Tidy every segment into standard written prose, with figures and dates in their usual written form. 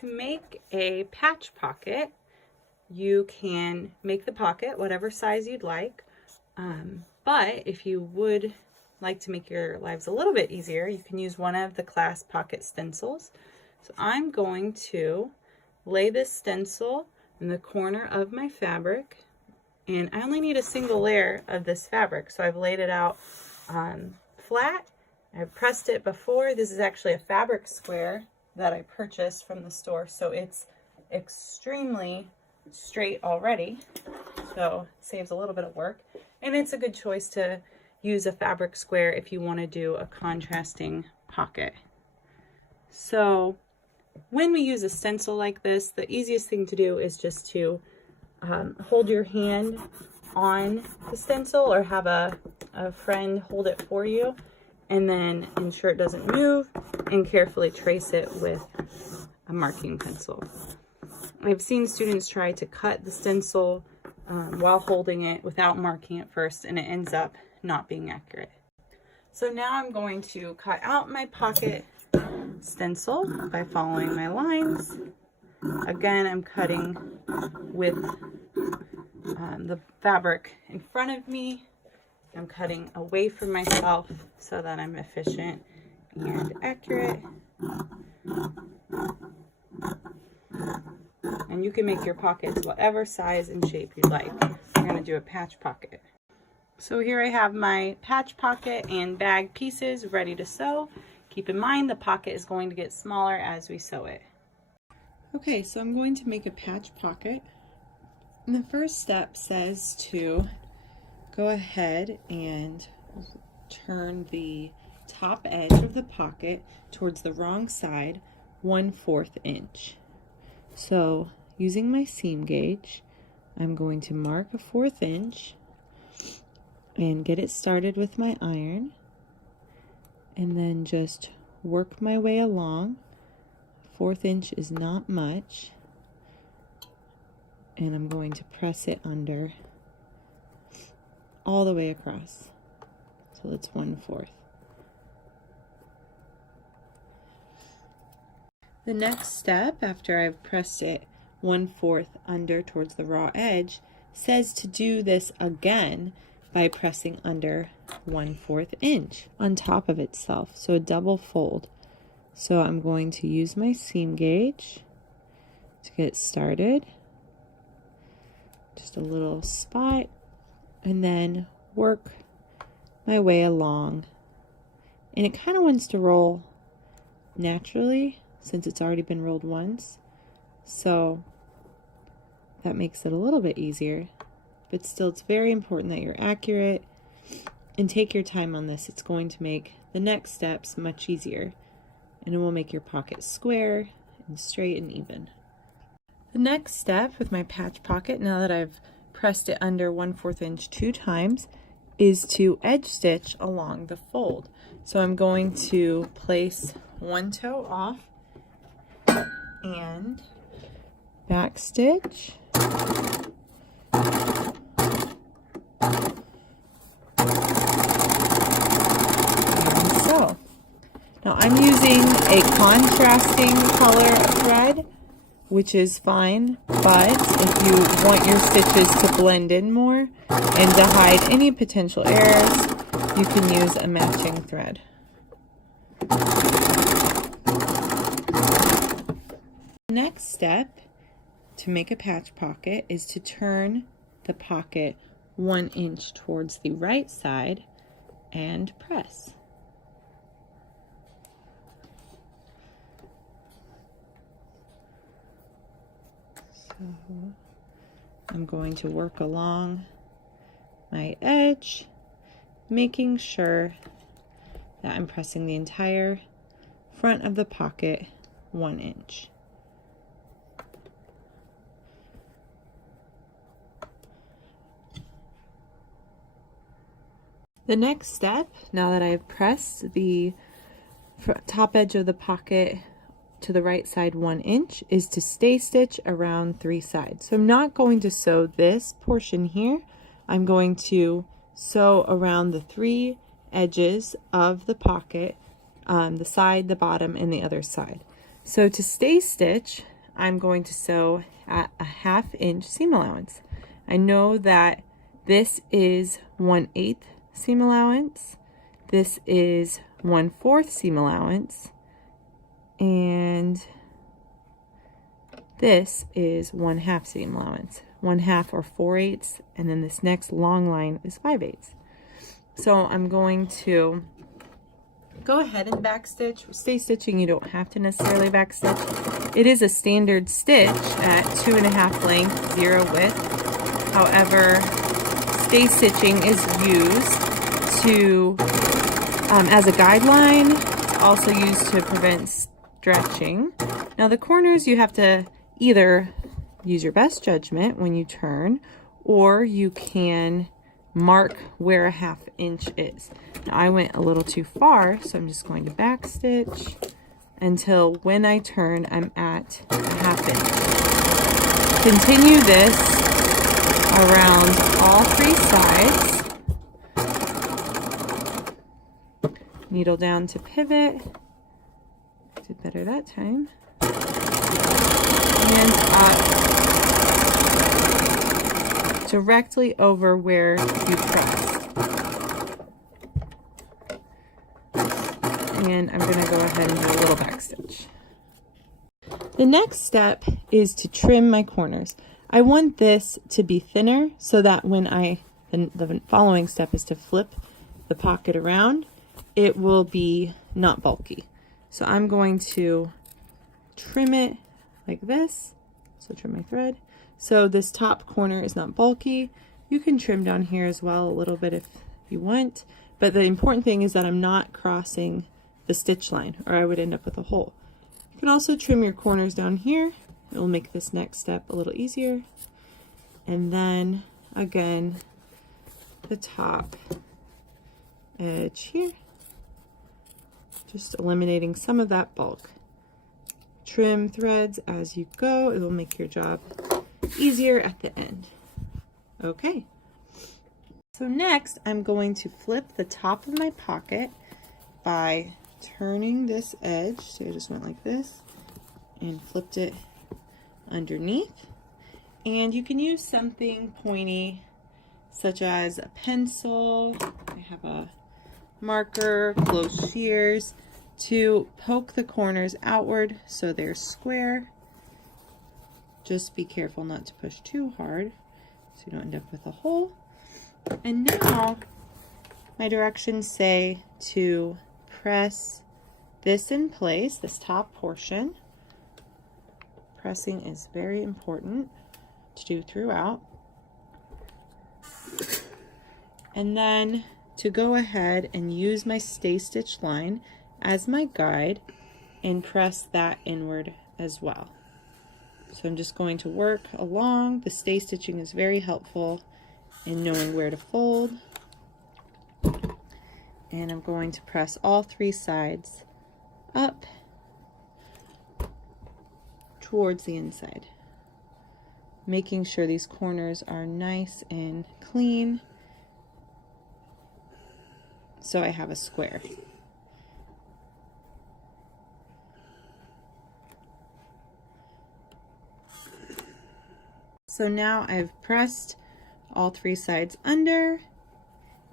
to make a patch pocket, you can make the pocket whatever size you'd like. But if you would like to make your lives a little bit easier, you can use one of the class pocket stencils. So I'm going to lay this stencil in the corner of my fabric, and I only need a single layer of this fabric, so I've laid it out flat. I've pressed it before. This is actually a fabric square that I purchased from the store, so it's extremely straight already, so it saves a little bit of work, and it's a good choice to use a fabric square if you want to do a contrasting pocket. So when we use a stencil like this, the easiest thing to do is just to hold your hand on the stencil, or have a friend hold it for you, and then ensure it doesn't move, and carefully trace it with a marking pencil. I've seen students try to cut the stencil while holding it without marking it first, and it ends up not being accurate. So now I'm going to cut out my pocket stencil by following my lines. Again, I'm cutting with the fabric in front of me. I'm cutting away from myself so that I'm efficient and accurate. And you can make your pockets whatever size and shape you'd like. I'm going to do a patch pocket. So here I have my patch pocket and bag pieces ready to sew. Keep in mind the pocket is going to get smaller as we sew it. Okay, so I'm going to make a patch pocket. And the first step says to go ahead and turn the top edge of the pocket towards the wrong side 1/4 inch. So using my seam gauge, I'm going to mark a 1/4 inch and get it started with my iron, and then just work my way along. 1/4 inch is not much, and I'm going to press it under all the way across. So that's 1/4. The next step, after I've pressed it 1/4 under towards the raw edge, says to do this again by pressing under 1/4 inch on top of itself, so a double fold. So I'm going to use my seam gauge to get started, just a little spot, and then work my way along. And it kind of wants to roll naturally since it's already been rolled once, so that makes it a little bit easier. But still, it's very important that you're accurate and take your time on this. It's going to make the next steps much easier, and it will make your pocket square and straight and even. The next step with my patch pocket, now that I've pressed it under 1/4 inch 2 times, is to edge stitch along the fold. So I'm going to place one toe off and back stitch, Now I'm using a contrasting color thread, which is fine, but if you want your stitches to blend in more and to hide any potential errors, you can use a matching thread. The next step to make a patch pocket is to turn the pocket 1 inch towards the right side and press. So I'm going to work along my edge, making sure that I'm pressing the entire front of the pocket 1 inch. The next step, now that I've pressed the top edge of the pocket to the right side 1 inch, is to stay stitch around 3 sides. So I'm not going to sew this portion here. I'm going to sew around the 3 edges of the pocket, the side, the bottom, and the other side. So to stay stitch, I'm going to sew at a 1/2 inch seam allowance. I know that this is 1/8 seam allowance, this is 1/4 seam allowance, and this is 1/2 seam allowance. 1/2 or 4/8, and then this next long line is 5/8. So I'm going to go ahead and backstitch. Stay stitching, you don't have to necessarily backstitch. It is a standard stitch at 2.5 length, 0 width. However, stay stitching is used to as a guideline, also used to prevent stretching. Now the corners, you have to either use your best judgment when you turn, or you can mark where a 1/2 inch is. Now I went a little too far, so I'm just going to back stitch until when I turn I'm at a 1/2 inch. Continue this around all 3 sides. Needle down to pivot. Did better that time. And up directly over where you pressed. And I'm going to go ahead and do a little back stitch. The next step is to trim my corners. I want this to be thinner so that when the following step is to flip the pocket around, it will be not bulky. So I'm going to trim it like this. So trim my thread. So this top corner is not bulky. You can trim down here as well a little bit if you want, but the important thing is that I'm not crossing the stitch line, or I would end up with a hole. You can also trim your corners down here. It will make this next step a little easier. And then again, the top edge here, just eliminating some of that bulk. Trim threads as you go. It will make your job easier at the end. Okay. So next, I'm going to flip the top of my pocket by turning this edge. So I just went like this and flipped it underneath. And you can use something pointy, such as a pencil. I have a marker, close shears, to poke the corners outward so they're square. Just be careful not to push too hard so you don't end up with a hole. And now my directions say to press this in place, this top portion. Pressing is very important to do throughout. And then to go ahead and use my stay stitch line as my guide and press that inward as well. So I'm just going to work along. The stay stitching is very helpful in knowing where to fold. And I'm going to press all 3 sides up towards the inside, making sure these corners are nice and clean so I have a square. So now I've pressed all 3 sides under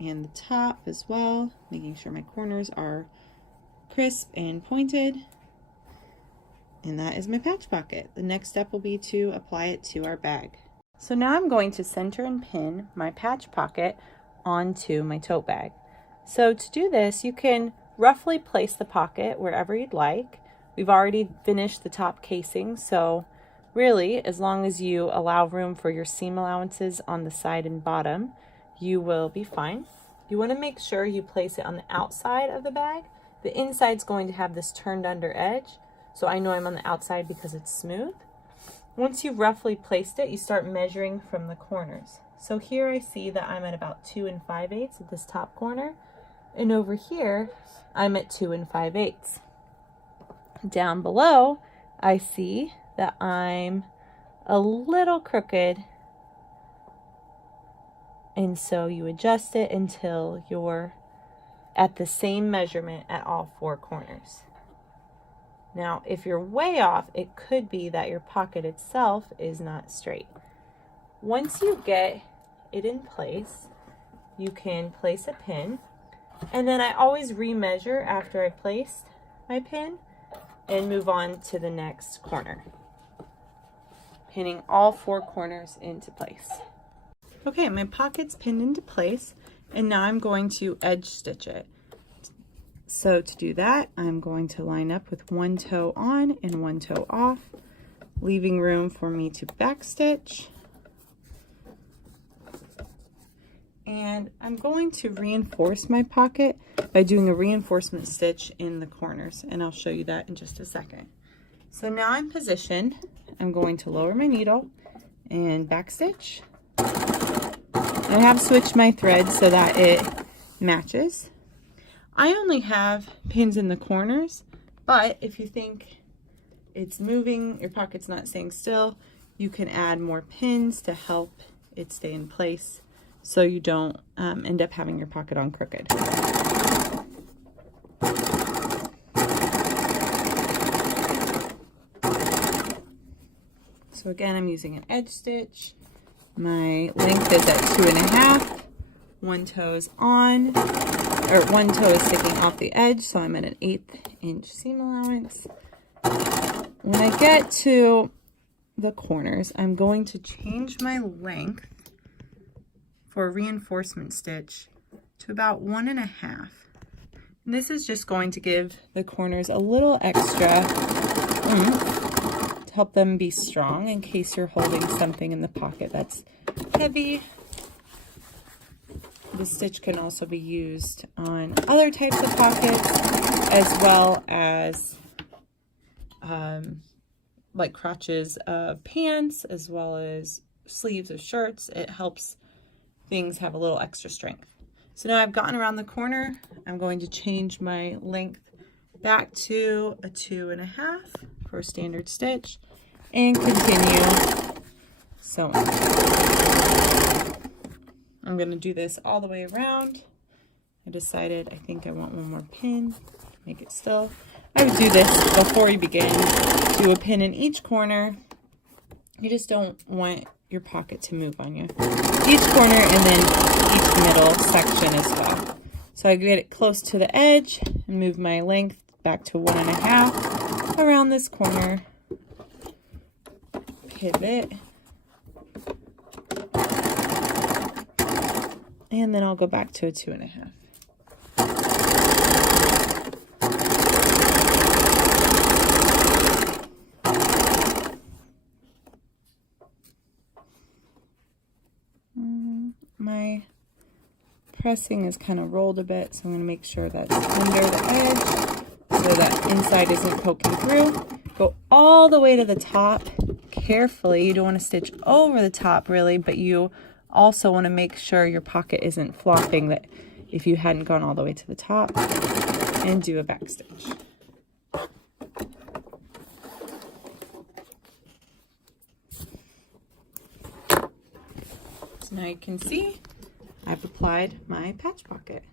and the top as well, making sure my corners are crisp and pointed. And that is my patch pocket. The next step will be to apply it to our bag. So now I'm going to center and pin my patch pocket onto my tote bag. So to do this, you can roughly place the pocket wherever you'd like. We've already finished the top casing, so really, as long as you allow room for your seam allowances on the side and bottom, you will be fine. You want to make sure you place it on the outside of the bag. The inside's going to have this turned under edge, so I know I'm on the outside because it's smooth. Once you've roughly placed it, you start measuring from the corners. So here I see that I'm at about 2 5/8 at this top corner, and over here I'm at 2 5/8. Down below, I see that I'm a little crooked, and so you adjust it until you're at the same measurement at all 4 corners. Now, if you're way off, it could be that your pocket itself is not straight. Once you get it in place, you can place a pin. And then I always remeasure after I placed my pin and move on to the next corner, pinning all 4 corners into place. Okay, my pocket's pinned into place, and now I'm going to edge stitch it. So to do that, I'm going to line up with 1 toe on and 1 toe off, leaving room for me to backstitch. And I'm going to reinforce my pocket by doing a reinforcement stitch in the corners, and I'll show you that in just a second. So now I'm positioned. I'm going to lower my needle and backstitch. I have switched my thread so that it matches. I only have pins in the corners, but if you think it's moving, your pocket's not staying still, you can add more pins to help it stay in place so you don't end up having your pocket on crooked. So again, I'm using an edge stitch. My length is at 2.5. 1 toe is on, or 1 toe is sticking off the edge, so I'm at an 1/8 inch seam allowance. When I get to the corners, I'm going to change my length for a reinforcement stitch to about 1.5. And this is just going to give the corners a little extra to help them be strong in case you're holding something in the pocket that's heavy. The stitch can also be used on other types of pockets, as well as like crotches of pants, as well as sleeves of shirts. It helps things have a little extra strength. So now I've gotten around the corner. I'm going to change my length back to a 2.5 for a standard stitch and continue sewing. I'm going to do this all the way around. I decided I think I want 1 more pin to make it still. I would do this before you begin. Do a pin in each corner. You just don't want your pocket to move on you. Each corner and then each middle section as well. So I get it close to the edge and move my length back to 1.5 around this corner. Pivot. And then I'll go back to a 2.5. My pressing is kind of rolled a bit, so I'm going to make sure that's under the edge so that inside isn't poking through. Go all the way to the top carefully. You don't want to stitch over the top really, but you also want to make sure your pocket isn't flopping, that if you hadn't gone all the way to the top, and do a back stitch. So now you can see I've applied my patch pocket.